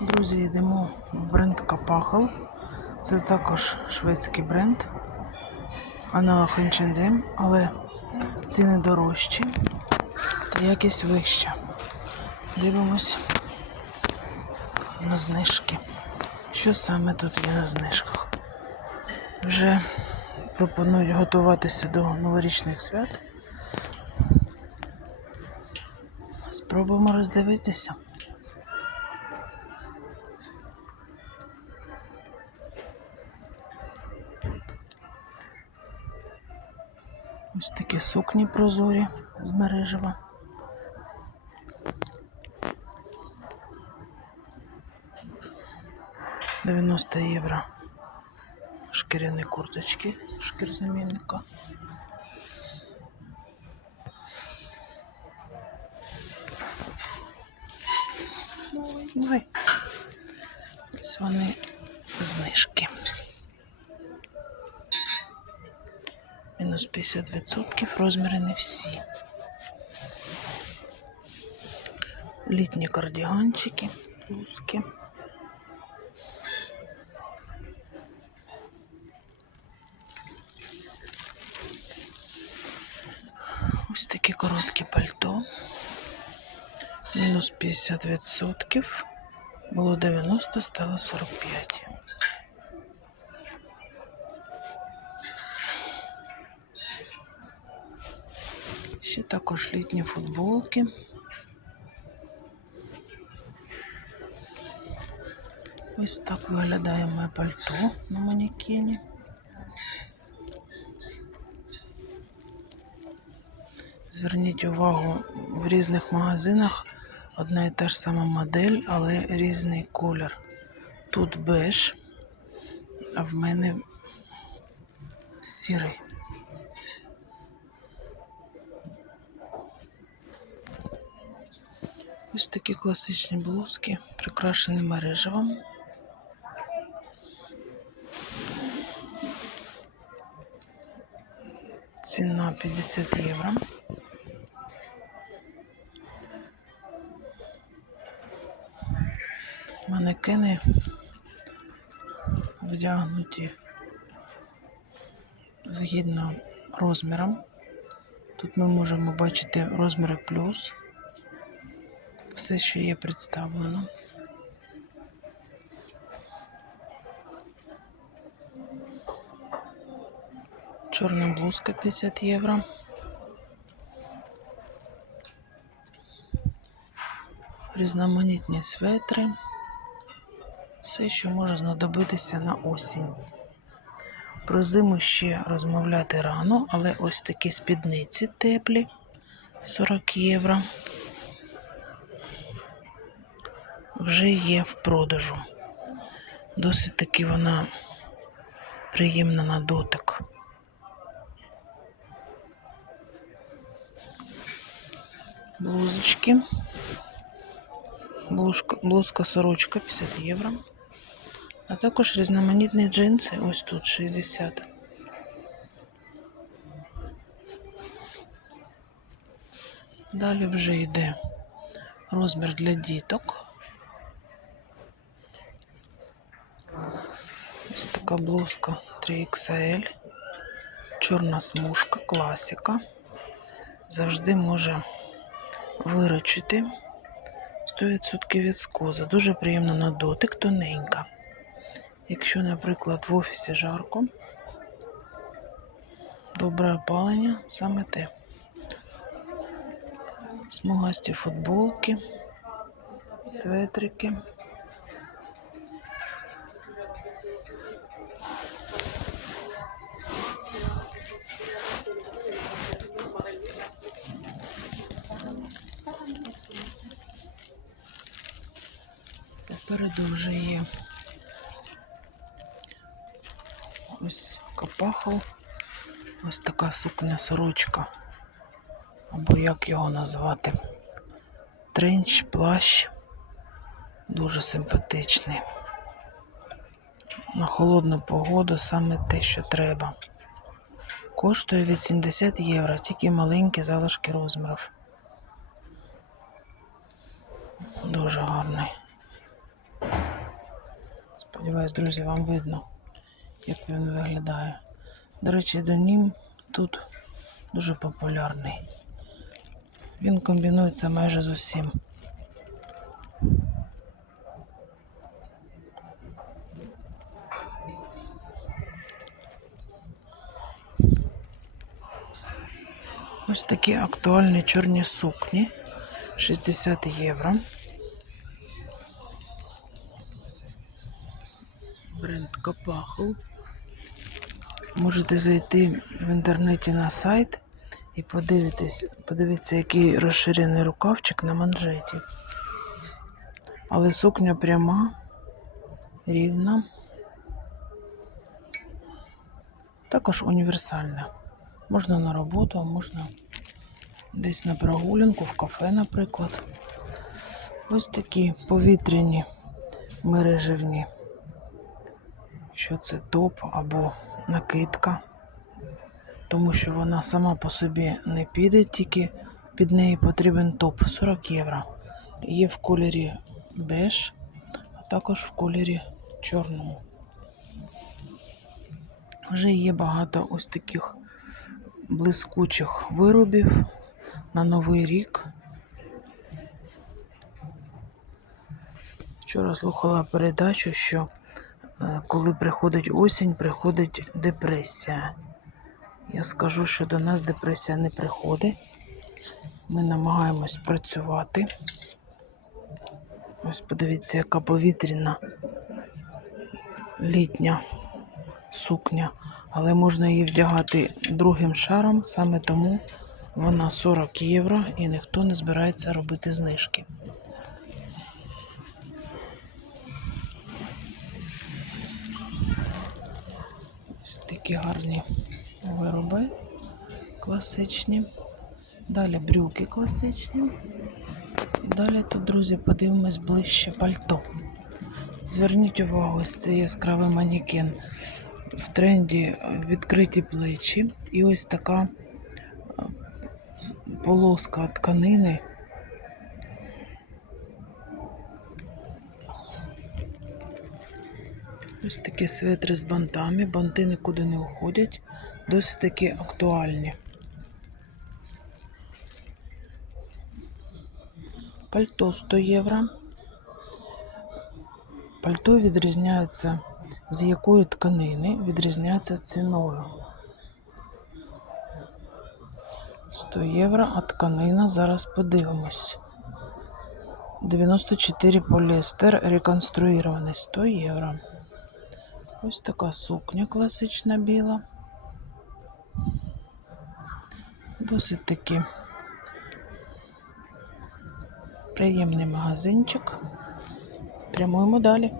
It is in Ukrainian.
Друзі, йдемо в бренд Капахал. Це також шведський бренд. Аналог H&M, але ціни дорожчі та якість вища. Дивимось на знижки. Що саме тут є на знижках? Вже пропонують готуватися до новорічних свят. Спробуємо роздивитися. Ось такі сукні прозорі з мережева. Дев'яносто євро. Шкіряні курточки шкірзамінника. Ось вони знижки. Мінус 50%, розміри не всі. Літні кардіганчики, блузки. Ось такі короткі пальто. Мінус 50%. Було 90, стало 45. Ще також літні футболки. Ось так виглядає моє пальто на манекені. Зверніть увагу, в різних магазинах одна і та ж сама модель, але різний колір. Тут беж, а в мене сірий. Ось такі класичні блузки, прикрашені мережевом. Ціна 50 євро. Манекени вдягнуті згідно розмірам. Тут ми можемо бачити розміри плюс. Все, що є представлено. Чорна блузка 50 євро. Різноманітні светри. Все, що може знадобитися на осінь. Про зиму ще розмовляти рано, але ось такі спідниці теплі 40 євро. Вже є в продажу. Досить таки вона приємна на дотик. Блузочки. Блузка, блузка сорочка 50 євро. А також різноманітні джинси. Ось тут 60. Далі вже йде розмір для діток. Ось така блузка 3XL. Чорна смужка, класика. Завжди може виручити 100% віскоза. Дуже приємно на дотик, тоненька. Якщо, наприклад, в офісі жарко, добре опалення, саме те. Смугасті футболки, светрики. Попереду вже є ось капахал, ось така сукня сорочка, або як його назвати, тренч, плащ, дуже симпатичний. На холодну погоду саме те, що треба. Коштує 80 євро, тільки маленькі залишки розмірів. Дуже гарний. Сподіваюсь, друзі, вам видно, як він виглядає. До речі, денім тут дуже популярний. Він комбінується майже з усім. Ось такі актуальні чорні сукні. 60 євро. Бренд Капахл. Можете зайти в інтернеті на сайт і подивитись, подивитися, який розширений рукавчик на манжеті. Але сукня пряма, рівна. Також універсальна. Можна на роботу, можна десь на прогулянку, в кафе, наприклад. Ось такі повітряні мережевні. Що це топ або накидка. Тому що вона сама по собі не піде, тільки під неї потрібен топ 40 євро. Є в кольорі беж, а також в кольорі чорному. Вже є багато ось таких блискучих виробів на Новий рік. Вчора слухала передачу, що коли приходить осінь, приходить депресія. Я скажу, що до нас депресія не приходить. Ми намагаємось працювати. Ось подивіться, яка повітряна літня сукня. Але можна її вдягати другим шаром, саме тому вона 40 євро і ніхто не збирається робити знижки. Такі гарні вироби класичні. Далі брюки класичні. І далі тут, друзі, подивимось ближче пальто. Зверніть увагу, ось цей яскравий манікен. В тренді відкриті плечі і ось така е, полоска тканини. Ось такі светри з бантами, банти нікуди не уходять, досить таки актуальні. Пальто 100 євро. Пальто відрізняється з якої тканини, відрізняється ціною. 100 євро, а тканина зараз подивимось. 94 поліестер реконструйований 100 євро. Ось така сукня класична біла. Досить таки приємний магазинчик. Прямуємо далі.